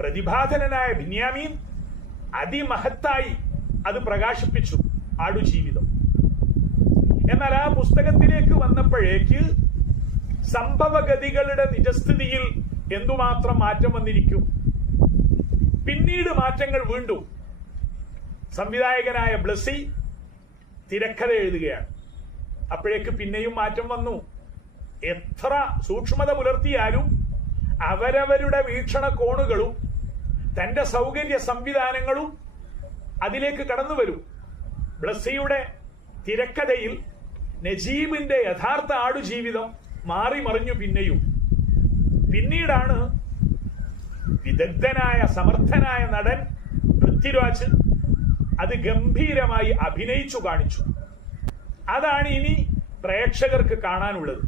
പ്രതിഭാധനനായ ബെന്യാമീൻ അതിമഹത്തായി അത് പ്രകാശിപ്പിച്ചു ആടുജീവിതം. എന്നാൽ ആ പുസ്തകത്തിലേക്ക് വന്നപ്പോഴേക്ക് സംഭവഗതികളുടെ നിജസ്ഥിതിയിൽ എന്തുമാത്രം മാറ്റം വന്നിരിക്കും. പിന്നീട് മാറ്റങ്ങൾ വീണ്ടും. സംവിധായകനായ ബ്ലസ്സി തിരക്കഥ എഴുതുകയാണ്. അപ്പോഴേക്ക് പിന്നെയും മാറ്റം വന്നു. എത്ര സൂക്ഷ്മത പുലർത്തിയാലും അവരവരുടെ വീക്ഷണകോണുകളും തന്റെ സൗകര്യ സംവിധാനങ്ങളും അതിലേക്ക് കടന്നു വരും. ബ്ലസ്സിയുടെ തിരക്കഥയിൽ നജീബിന്റെ യഥാർത്ഥ ആടുജീവിതം മാറി മറിഞ്ഞു. പിന്നീടാണ് വിദഗ്ധനായ സമർത്ഥനായ നടൻ പൃഥ്വിരാജ് അത് ഗംഭീരമായി അഭിനയിച്ചു കാണിച്ചു. അതാണ് ഇനി പ്രേക്ഷകർക്ക് കാണാനുള്ളത്.